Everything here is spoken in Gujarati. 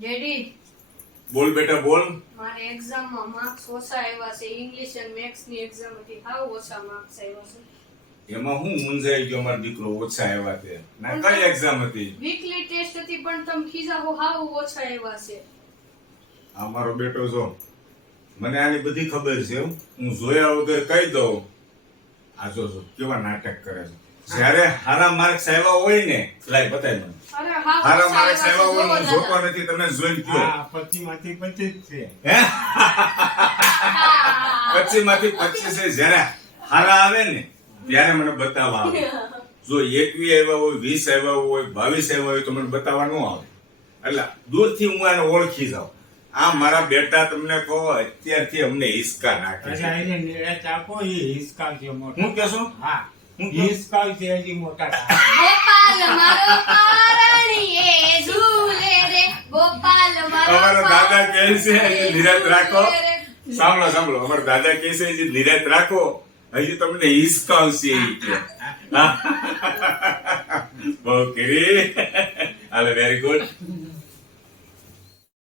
ડેડી બોલ બેટા બોલ. મારે એક્ઝામમાં માર્ક્સ ઓછા આવ્યા છે. ઇંગ્લિશ અને મેથ્સ ની એક્ઝામ હતી, હાવ ઓછા માર્ક્સ આવ્યા છે. એમાં હું મૂંઝાઈ ગયો, મારો દીકરો ઓછા આવ્યા તે. ના કઈ એક્ઝામ હતી? વીકલી ટેસ્ટ હતી પણ તમે ખીજાવો હાવ ઓછા આવ્યા છે. આ મારો બેટો જો, મને આની બધી ખબર છે હો. હું જોયા વગર કહી દઉં. આ જો કેવા નાટક કરે છે. જ્યારે હારા માર્ક્સ આવ્યા હોય ને, લાય બતાય મને. અરે હાવ હારા ઓછા માર્ક્સ આવ્યા હોય હું આવ્યા જોતો નથી, તમે જોઈને કયો. હા 25 માંથી 25 છે. હે 25 માંથી 25 છે. જ્યારે હારા આવે ને ત્યારે મને બતાવવા આવે. જો 21 આવ્યા હોય, 20 આવ્યા હોય, 22 આવ્યા હોય તો મને બતાવવા ન આવે. એટલે દૂરથી હું એને ઓળખી જાઉં. આ મારા બેટા તમને કહો અત્યારથી અમને હિસકા નાખે એટલે છે. એને નિરાશ આપો, એ હિસકાવ છે મોટા. હું કહેશો? હા હું કહું? હિસકાવ છે હજી મોટા. ગોપાલ મારો પારણીએ ઝૂલે રે, ગોપાલ મારો અમારા દાદા કહે છે હજી નિરાંત રાખો. ઝૂલે રે. સાંભળો સાંભળો, અમારા દાદા કહે છે હજી નિરાંત રાખો, હજી તમને હિસકાવશે એ કે. બહુ કરી. હાલો, વેરી ગુડ.